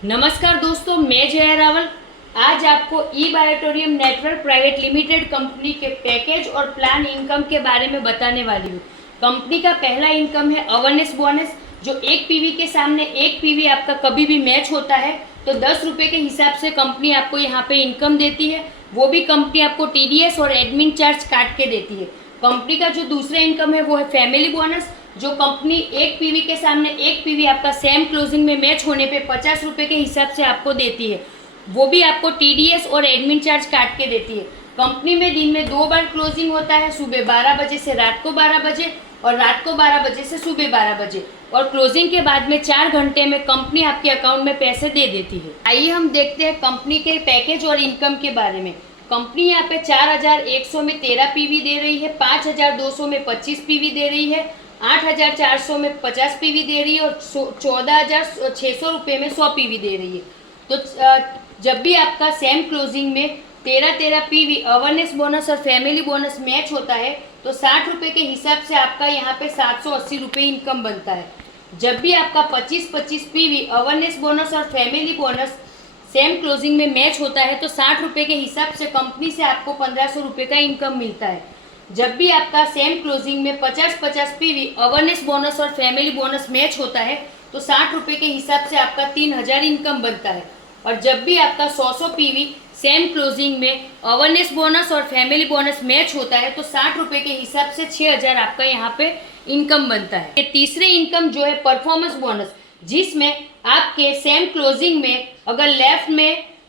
नमस्कार दोस्तों, मैं जया रावल आज आपको ई बायोटोरियम नेटवर्क प्राइवेट लिमिटेड कंपनी के पैकेज और प्लान इनकम के बारे में बताने वाली हूँ। कंपनी का पहला इनकम है अवेयरनेस बोनस, जो एक पीवी के सामने एक पीवी आपका कभी भी मैच होता है तो 10 रुपये के हिसाब से कंपनी आपको यहाँ पे इनकम देती है। वो भी कंपनी आपको टीडीएस और एडमिन चार्ज काट के देती है। कंपनी का जो दूसरा इनकम है वो है फैमिली बोनस, जो कंपनी एक पीवी के सामने एक पीवी आपका सेम क्लोजिंग में मैच होने पे 50 रुपये के हिसाब से आपको देती है। वो भी आपको टीडीएस और एडमिन चार्ज काट के देती है। कंपनी में दिन में 2 बार क्लोजिंग होता है, सुबह 12 बजे से रात को 12 बजे और रात को 12 बजे से सुबह 12 बजे, और क्लोजिंग के बाद में 4 घंटे में कंपनी आपके अकाउंट में पैसे दे देती है। आइए हम देखते हैं कंपनी के पैकेज और इनकम के बारे में। कंपनी यहाँ पे 4100 में 13 पीवी दे रही है, 5200 में 25 पीवी दे रही है, 8400 में 50 पीवी दे रही है और 14600 रुपये में 100 पीवी दे रही है। तो जब भी आपका सेम क्लोजिंग में 13 पीवी अवेयरनेस बोनस और फैमिली बोनस मैच होता है तो 60 रुपये के हिसाब से आपका यहाँ पे 780 रुपये इनकम बनता है। जब भी आपका 25 पीवी अवेयरनेस बोनस और फैमिली बोनस सेम क्लोजिंग में मैच होता है तो 60 रुपये के हिसाब से कंपनी से आपको 1500 रुपये का इनकम मिलता है। जब भी आपका सेम क्लोजिंग में 50 पीवी अवेयरनेस बोनस और फैमिली बोनस मैच होता है तो 60 रुपये के हिसाब से आपका 3000 इनकम बनता है। और जब भी आपका 100 पीवी सेम क्लोजिंग में अवेयरनेस बोनस और फैमिली बोनस मैच होता है तो 60 रुपये के हिसाब से 6000 आपका यहाँ पे इनकम बनता है। तीसरे इनकम जो है परफॉर्मेंस बोनस, जिसमें आपके सेम क्लोजिंग में अगर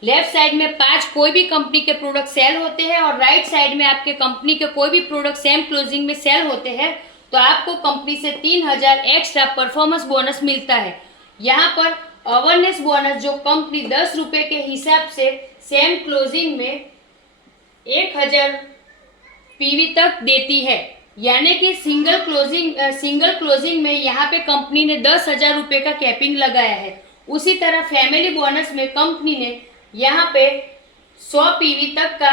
लेफ्ट साइड में 5 कोई भी कंपनी के प्रोडक्ट सेल होते हैं और राइट साइड में आपके कंपनी के कोई भी प्रोडक्ट सेम क्लोजिंग में सेल होते हैं तो आपको कंपनी से 3000 एक्स्ट्रा परफॉर्मेंस बोनस मिलता है। यहाँ पर अवेयरनेस बोनस जो कंपनी 10 रुपये के हिसाब से सेम क्लोजिंग में 1000 पीवी तक देती है, यानी कि सिंगल क्लोजिंग में यहाँ पे कंपनी ने 10,000 रुपये का कैपिंग लगाया है। उसी तरह फैमिली बोनस में कंपनी ने यहाँ पे 100 पीवी तक का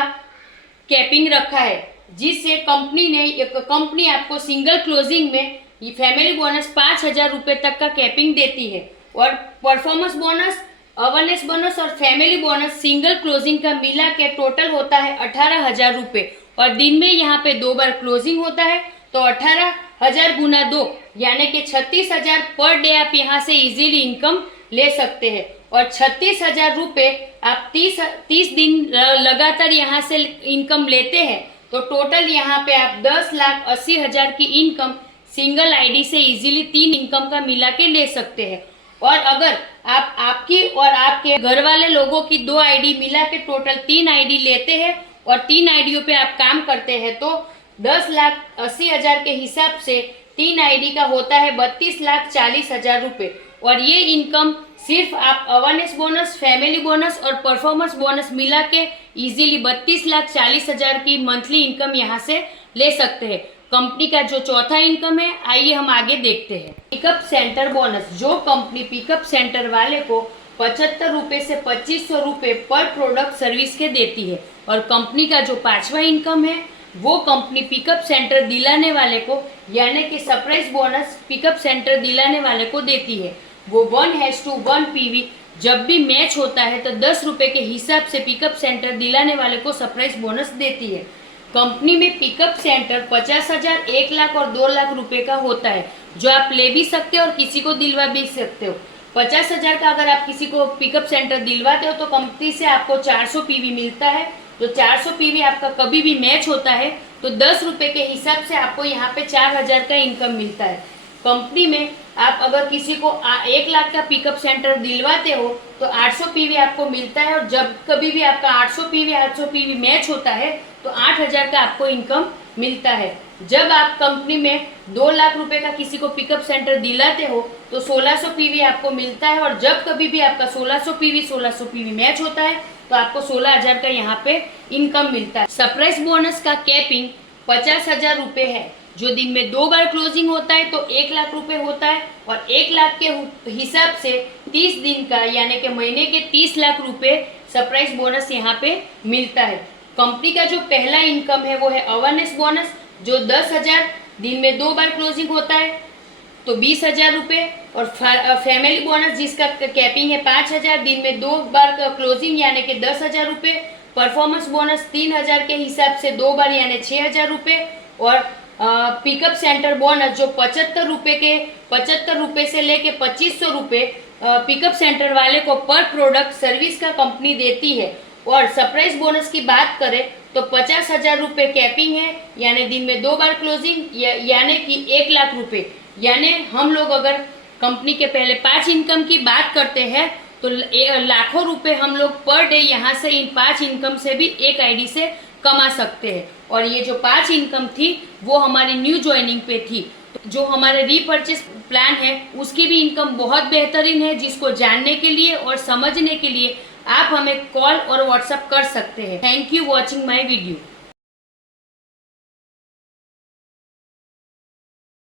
कैपिंग रखा है, जिससे कंपनी आपको सिंगल क्लोजिंग में ये फैमिली बोनस 5000 रुपये तक का कैपिंग देती है। और परफॉर्मेंस बोनस, अवेयरनेस बोनस और फैमिली बोनस सिंगल क्लोजिंग का मिला के टोटल होता है 18,000 रुपये, और दिन में यहाँ पे 2 बार क्लोजिंग होता है तो 18,000 गुना 2 यानी कि 36,000 पर डे आप यहाँ से इजीली इनकम ले सकते हैं। और 36,000 रुपये आप 30 दिन लगातार यहाँ से इनकम लेते हैं तो टोटल यहाँ पे आप 10,80,000 की इनकम सिंगल आईडी से इजीली 3 इनकम का मिला के ले सकते हैं। और अगर आप आपकी और आपके घर वाले लोगों की 2 आईडी मिला के टोटल 3 आईडी लेते हैं और 3 आईडियों पे आप काम करते हैं तो 10,80,000 के हिसाब से 3 आईडी का होता है 32,40,000 रुपये। और ये इनकम सिर्फ आप अवेयरनेस बोनस, फैमिली बोनस और परफॉर्मेंस बोनस मिला के इजीली 32,40,000 की मंथली इनकम यहाँ से ले सकते हैं। कंपनी का जो चौथा इनकम है, आइए हम आगे देखते हैं। पिकअप सेंटर बोनस, जो कंपनी पिकअप सेंटर वाले को 75 रुपये से 2500 रुपये पर प्रोडक्ट सर्विस के देती है। और कंपनी का जो 5वां इनकम है वो कंपनी पिकअप सेंटर दिलाने वाले को, यानी कि सरप्राइज बोनस पिकअप सेंटर दिलाने वाले को देती है। वो 1:1 पीवी जब भी मैच होता है तो 10 रुपये के हिसाब से पिकअप सेंटर दिलाने वाले को सरप्राइज बोनस देती है। कंपनी में पिकअप सेंटर 50,000, 1 लाख और 2 लाख रुपए का होता है, जो आप ले भी सकते हो और किसी को दिलवा भी सकते हो। 50,000 का अगर आप किसी को पिकअप सेंटर दिलवाते हो तो कंपनी से आपको 400 पीवी मिलता है। तो 400 पीवी आपका कभी भी मैच होता है तो 10 रुपये के हिसाब से आपको यहाँ पे 4000 का इनकम मिलता है। कंपनी में आप अगर किसी को 1 लाख का पिकअप सेंटर दिलवाते हो तो 800 पीवी आपको मिलता है, और जब कभी भी आपका 800 पीवी मैच होता है तो 8000 का आपको इनकम मिलता है। जब आप कंपनी में 2 लाख रुपए का किसी को पिकअप सेंटर दिलाते हो तो 1600 पीवी आपको मिलता है, और जब कभी भी आपका 1600 पीवी मैच होता है तो आपको 16,000 का यहाँ पे इनकम मिलता है। सरप्राइज बोनस का कैपिंग 50,000 रुपये है, जो दिन में 2 बार क्लोजिंग होता है तो 1 लाख रुपए होता है, और 1 लाख के हिसाब से 30 दिन का यानी कि महीने के 30 लाख रुपए सरप्राइज बोनस यहाँ पे मिलता है। कंपनी का जो पहला इनकम है वो है अवेयरनेस बोनस, जो 10,000 दिन में 2 बार क्लोजिंग होता है तो 20,000 रुपये, और फैमिली बोनस जिसका कैपिंग है 5,000, दिन में 2 बार क्लोजिंग यानी कि 10,000 रुपये, परफॉर्मेंस बोनस 3,000 के हिसाब से 2 बार यानी 6,000 रुपये, और पिकअप सेंटर बोनस जो 75 रुपये से लेके 2500 रुपये पिकअप सेंटर वाले को पर प्रोडक्ट सर्विस का कंपनी देती है। और सरप्राइज बोनस की बात करें तो 50,000 रुपये कैपिंग है, यानी दिन में 2 बार क्लोजिंग यानी कि 1 लाख रुपये। यानी हम लोग अगर कंपनी के पहले 5 इनकम की बात करते हैं तो लाखों रुपए हम लोग पर डे यहाँ से इन 5 इनकम से भी एक आईडी से कमा सकते हैं। और ये जो 5 इनकम थी वो हमारी न्यू ज्वाइनिंग पे थी। जो हमारे रीपर्चेस प्लान है उसकी भी इनकम बहुत बेहतरीन है, जिसको जानने के लिए और समझने के लिए आप हमें कॉल और व्हाट्सएप कर सकते हैं। Thank you watching my video.